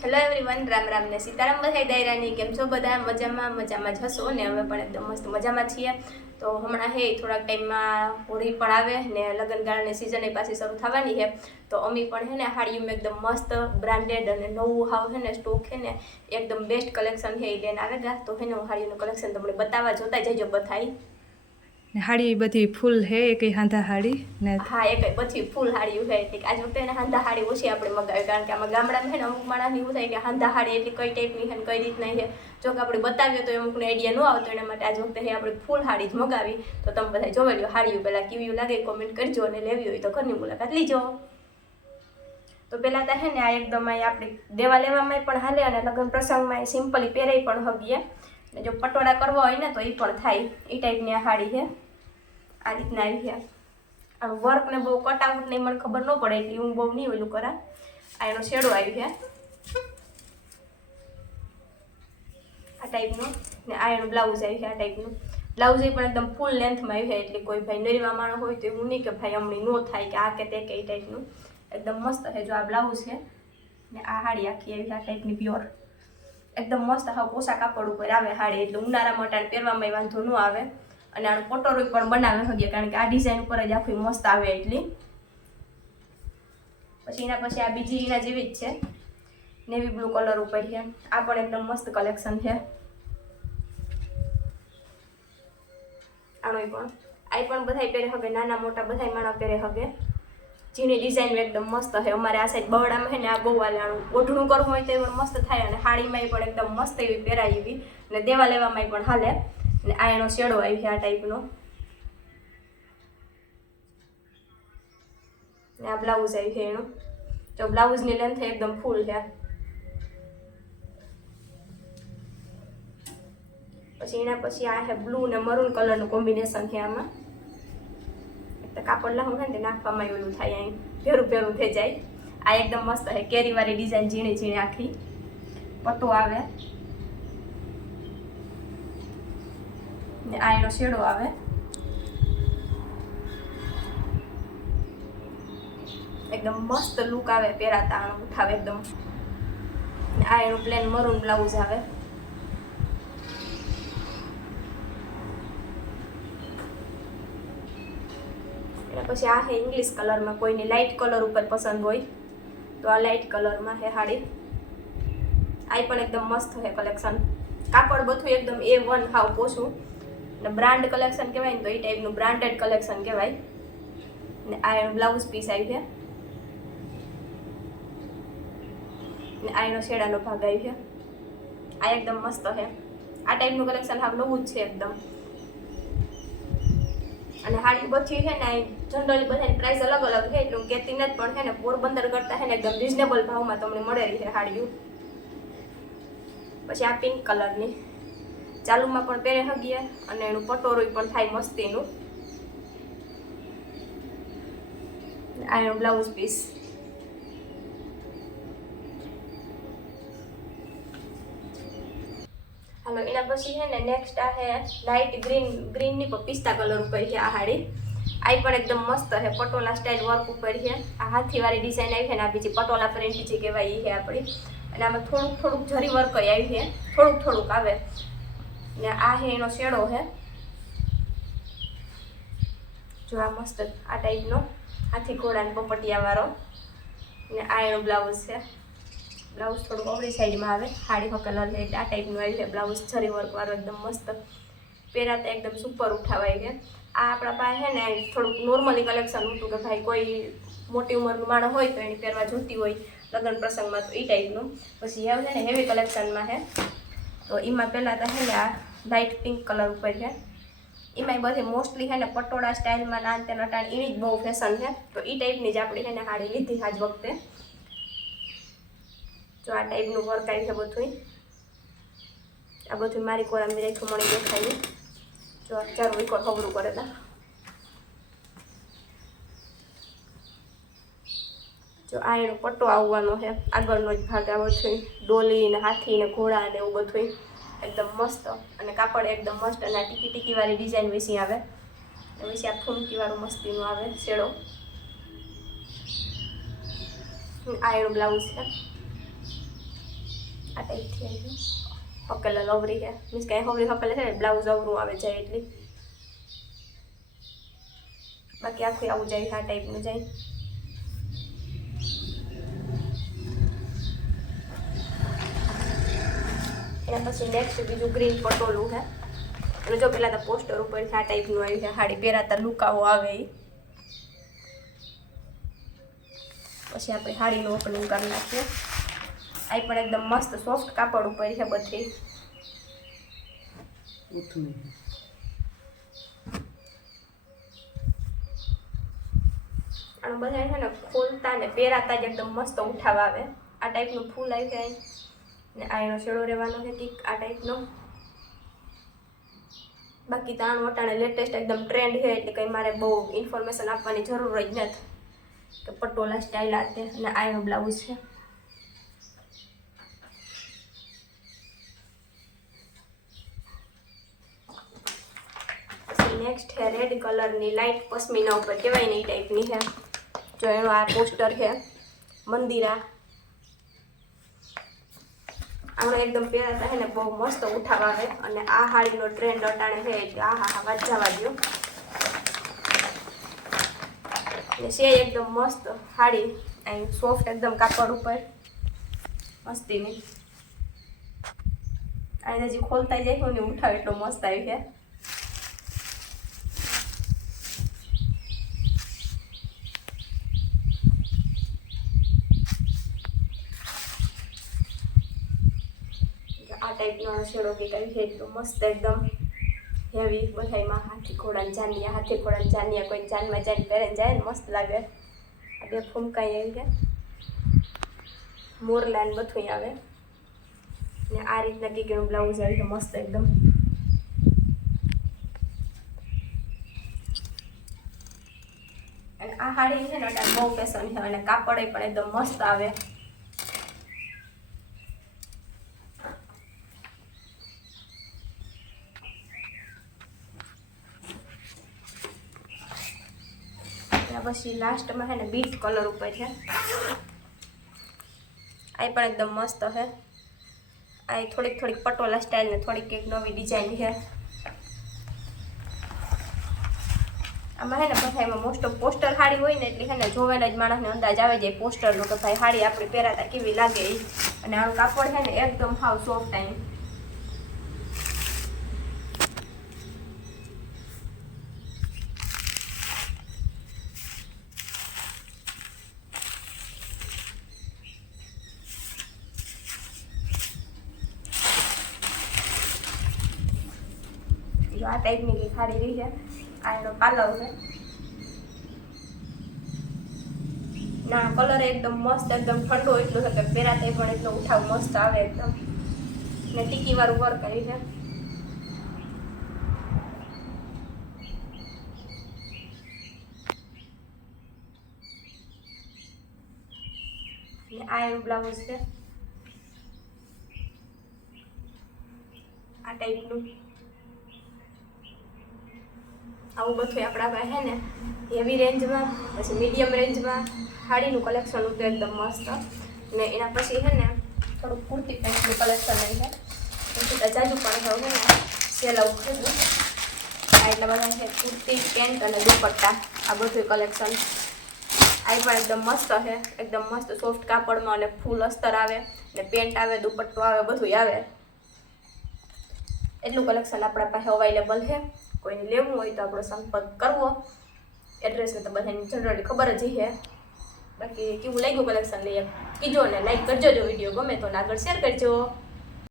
Hello everyone Ram Ram ને સીતારામ બધાય ડાયરાની કેમ છો બધા? મજામાં મજામાં જ હશો ને અમે પણ એકદમ મસ્ત મજામાં છીએ. તો હમણાં હે થોડાક ટાઈમમાં હોળી પણ આવે ને લગ્નગાળાની સિઝન એ પાછી શરૂ થવાની છે. તો અમી પણ હે ને હાડીઓમાં એકદમ મસ્ત બ્રાન્ડેડ અને નવું હાવ હે ને સ્ટોક છે ને એકદમ બેસ્ટ કલેક્શન છે એ લઈને આવેગા તો હે ને હું હાડીઓનું કલેક્શન તમને બતાવવા જોતા જજો બધાય. ને હાડી બધી ફૂલ હે એકઈ હાંધા હાડી ને હા એ કઈ પછી ફૂલ હાડી હે કે આજ વખતે એને હાંધા હાડી ઓછી આપણે મગાવી, કારણ કે આમાં ગામડામાં હે ને અમુક માણસને એવું થાય કે હાંધા હાડી એટલે કઈ ટાઈપની હે ને કઈ રીતના હે જો કે આપણે બતાવીએ તો અમુકને આઈડિયા ન આવતો, એના માટે આજ વખતે હે આપણે ફૂલ હાડી જ મગાવી. તો તમે બધા જોવે લો હાડીઓ પહેલાં કેવી લાગે કોમેન્ટ કરજો અને લેવી હોય તો ઘરની મુલાકાત લીજો. તો પહેલાં તો હે ને આ એકદમ આપણે દેવા લેવામાં પણ હાલે અને લગ્ન પ્રસંગમાં સિમ્પલી પહેરાઈ પણ હગીએ. જો પટોળા કરવા હોય ને તો એ પણ થાય. એ ટાઈપની આ હાડી છે. આ રીતના આવી છે. આ વર્કને બહુ કટઆઉટ નહીં, મને ખબર ન પડે એટલે, હું બહુ નહીં ઓલું કરા. આ એનો શેડો આવી છે. આ ટાઈપનું ને. આ એનું બ્લાઉઝ આવી છે, આ ટાઈપનું બ્લાઉઝ એ પણ એકદમ ફૂલ લેન્થમાં આવી છે, એટલે કોઈ ભાઈ નરીવા માણસ હોય તો એવું નહીં કે ભાઈ હમણાં નો થાય કે આ કે તે કે એ ટાઈપનું એકદમ મસ્ત છે, જો આ બ્લાઉઝ છે. ને આ હાડી આખી આવી આ ટાઈપની પ્યોર એકદમ મસ્ત હાવ પોશાક કાપડ ઉપર આવે હાડી. એટલે ઉનાળા માટે પહેરવામાં વાંધો ન આવે. અને આનું પટોરું પણ બનાવે હગે, કારણ કે આ ડિઝાઇન ઉપર જ આખી મસ્ત આવે એટલી. પછી એના પછી આ બીજી એના જેવી જ છે. નેવી બ્લુ કલર ઉપર છે. આ પણ એકદમ મસ્ત કલેક્શન છે. આનો પણ. આ પણ બધાય પહેરે હગે, નાના મોટા બધાય માણા પહેરે હગે. જેની ડિઝાઇન એકદમ મસ્ત છે. અમારે આ સાઈડ બહોળામાં છે ને આ બહુ વાલાણું ઓઢણું કરવું હોય તો પણ મસ્ત થાય અને હાડીમાં પણ એકદમ મસ્ત એવી પહેરાય એવી. અને દેવા લેવામાં પણ હાલે. અને આ એનો શેડો આવી આ ટાઈપનો ને. આ બ્લાઉઝ આવી છે એનું. તો બ્લાઉઝની લેન્થ એકદમ ફૂલ છે. પછી એના પછી આ છે બ્લુ ને મરૂન કલરનું કોમ્બિનેશન છે આમાં. કાપડ લાવું ને નાખવામાં ઓલું થાય અહીં ભેરું ભેરું થઈ જાય. આ એકદમ મસ્ત છે કેરીવાળી ડિઝાઇન ઝીણી ઝીણી આખી. પતો આવે. ને આ એનો શેડો આવે. એકદમ મસ્ત લુક આવે, પહેરાતા, ઉઠાવે એકદમ. આ એનું પ્લેન મરૂન બ્લાઉઝ આવે. એના પછી આ છે ઇંગ્લિશ કલરમાં કોઈની લાઇટ કલર ઉપર પસંદ હોય, તો આ લાઇટ કલરમાં છે હાડી. આ પણ એકદમ મસ્ત છે કલેક્શન કાપડ બધું એકદમ એ વન હાવ પોછું. ને બ્રાન્ડ કલેક્શન કહેવાય ને તો એ ટાઈપનું બ્રાન્ડેડ કલેક્શન કહેવાય. ને આ એનો બ્લાઉઝ પીસ આવી છે ને આ એનો શેડાનો ભાગ આવી છે આ એકદમ મસ્ત છે આ ટાઈપનું કલેક્શન હાવ નવું જ છે એકદમ. અને હાડી બચી છે ને જનરલી બધાની પ્રાઇસ અલગ અલગ છે, એટલે હું કહેતી નથી, પણ છે ને પોરબંદર કરતાં છે ને એકદમ રિઝનેબલ ભાવમાં તમને મળેલી છે હાડીઓ. પછી આ પિંક કલરની ચાલુમાં પણ પહેરે હગીએ અને એનું પટોરું પણ થાય મસ્તીનું. આ એનું બ્લાઉઝ પીસ હાલો એના પછી છે ને નેક્સ્ટ આ છે લાઇટ ગ્રીન ગ્રીનની પણ પિસ્તા કલર ઉપર છે આ હાડી. આ પણ એકદમ મસ્ત છે પટોલા સ્ટાઇલ વર્ક ઉપર છે. આ હાથીવાળી ડિઝાઇન આવી છે ને આ બીજી પટોલા પ્રિન્ટ જે કહેવાય એ છે આપણી અને આમાં થોડુંક થોડુંક જરી વર્ક આવી છે. થોડુંક થોડુંક આવે. ને આ છે એનો શેડો છે. જો આ મસ્ત આ ટાઈપનો હાથી ઘોડાને પપટિયાવાળો. ને આ એનો બ્લાઉઝ છે. બ્લાઉઝ થોડુંક ઓવરી સાઈડમાં આવે. હાડી કલર છે આ ટાઈપનું આવી છે બ્લાઉઝ છરી વર્કવાળો એકદમ મસ્ત. પહેરાતા એકદમ સુપર ઉઠાવાય છે. આ આપણા પાસે છે ને થોડુંક નોર્મલી કલેક્શન હતું કે ભાઈ કોઈ મોટી ઉંમરનું માણસ હોય તો એની પહેરવા જોતી હોય લગ્ન પ્રસંગમાં તો એ ટાઈપનું પછી એવું છે ને હેવી કલેક્શનમાં છે. તો એમાં પહેલાં તો છે ને આ લાઇટ પિંક કલર ઉપર છે. એમાંય બધી મોસ્ટલી છે ને પટોળા સ્ટાઇલમાં નાન તે નટાણ એની જ બહુ ફેશન છે. તો એ ટાઈપની જ આપણી છે ને હાડી લીધી આજ વખતે. જો આ ટાઈપનું વર્ક આવી છે બધું આ બધું મારી કોરા મેં રેખું મળી દેખાયું જો ચાર વિકોર ખબરું કરે તા. જો આ એનો પટ્ટો આવવાનો છે, આગળનો જ ભાગ આવો છે ડોલી ને હાથી ને ઘોડા ને એવું બધું એકદમ મસ્ત અને કાપડ એકદમ મસ્ત અને આ ટીકી ટીકી વાળી ડિઝાઇન વિશે આવે. વિશે આ ફૂમકી વાળું મસ્તીનું આવે, શેડો. આ એનો બ્લાઉઝ છે. આ ટાઈપથી આવી હકેલા લવરી છે મીન્સ કે હવરી હકેલે છે ને બ્લાઉઝ અવરું આવે જાય એટલી બાકી આખું આવું જાય આ ટાઈપનું જાય એના પછી નેક્સ્ટ બીજું ગ્રીન પટોલું છે અને જો પેલા તો પોસ્ટર ઉપર આ ટાઈપનું આવ્યું છે હાડી પહેરાતા લુકાવો આવે એ પછી આપણે હાડીનું ઓપનિંગ કરી નાખીએ આ પણ એકદમ મસ્ત સોફ્ટ કાપડ ઉપર છે બધી. અને બધા છે ને ખોલતા ને પહેરાતા જ એકદમ મસ્ત ઉઠાવ આવે. આ ટાઈપનું ફૂલ આવી જાય. ને આ એનો છેડો રહેવાનો છે ટીક આ ટાઈપનો બાકી તાણ વટાણે લેટેસ્ટ એકદમ ટ્રેન્ડ છે એટલે કંઈ મારે બહુ ઇન્ફોર્મેશન આપવાની જરૂર જ નથી. કે પટોલા સ્ટાઇલ આ તે અને આ એનો બ્લાઉઝ છે. નેક્સ્ટ છે રેડ કલરની લાઇટ પશ્મિના ઉપર કહેવાય ને ટાઈપની છે. જો એનું આ પોસ્ટર છે, મંદિરા. આપણે એકદમ પહેરાતા છે ને બહુ મસ્ત ઉઠાવા આવે અને આ હાડીનો ટ્રેન્ડ અટાણે એટલે આ હા હા વાત જવા દો ને છે એકદમ મસ્ત હાડી અહીં સોફ્ટ એકદમ કાપડ ઉપર. મસ્તીની. અને હજી ખોલતા જાય ને ઉઠાવે એટલો મસ્ત આવી છે આ ટાઈપનો શેડો કે કઈ છે, એટલું મસ્ત એકદમ હેવી બધાયમાં હાથી ઘોડાની જાનિયા, હાથી ઘોડાની જાનિયા, કોઈ જાનમાં જાન પહેરે જાય ને મસ્ત લાગે. બે ફૂમકાઈ આવી છે મોરલાન બધું આવે. ને આ રીતના કીકીનું બ્લાઉઝ આવી છે, મસ્ત એકદમ. અને આ સાડી છે ને બહુ ફેશન છે, અને કાપડ પણ એકદમ મસ્ત આવે. પછી લાસ્ટમાં છે ને બીટ કલર ઉપર છે. આ પણ એકદમ મસ્ત છે. આ થોડીક થોડીક પટોલા સ્ટાઇલ ને થોડીક એક નવી ડિઝાઇન છે. આમાં હે ને બધા એમાં મોસ્ટ ઓફ પોસ્ટર સાડી હોય ને એટલે હે ને જોવેલા જ માણસને અંદાજ આવે જાય પોસ્ટરનો કે ભાઈ સાડી આપણે પહેરાતા કેવી લાગે અને આનું કાપડ છે ને એકદમ હાવ સોફ્ટ ટાઈમ જો આ ટાઈપની કંઈક સાડી રહી છે. આ એનો પાલવ છે. ના કલર એકદમ મસ્ત, એકદમ ઠંડો એટલો છે કે પહેરાતે પણ એટલો ઉઠાવ મસ્ત આવે એકદમ. ને ટીકી વાળું વર્ક આવી છે. આ એનું બ્લાઉઝ છે. આ ટાઈપનું આવું બધું આપણા પાસે છે ને હેવી રેન્જમાં પછી મીડિયમ રેન્જમાં સાડીનું કલેક્શન હતું એકદમ મસ્ત. ને એના પછી છે ને, થોડુંક કુર્તી પેન્ટનું કલેક્શન આવી છે પછી જાજુ પણ થયું છે ને સેલ આવું થયું. આ એટલા બધા છે, કુર્તી, પેન્ટ અને દુપટ્ટા, આ બધું કલેક્શન આ પણ એકદમ મસ્ત છે એકદમ મસ્ત સોફ્ટ કાપડમાં અને ફૂલ અસ્તર આવે, ને પેન્ટ આવે, દુપટ્ટો આવે બધું આવે. એટલું કલેક્શન આપણા પાસે અવેલેબલ છે કોઈને લેવું હોય તો આપણો સંપર્ક કરવો. એડ્રેસને તો બધાને જનરલી ખબર જ છે. બાકી કેવું લાગ્યું કલેક્શન લઈએ કીજો ને લાઈક કરજો જો વીડિયો ગમે તો આગળ શેર કરજો.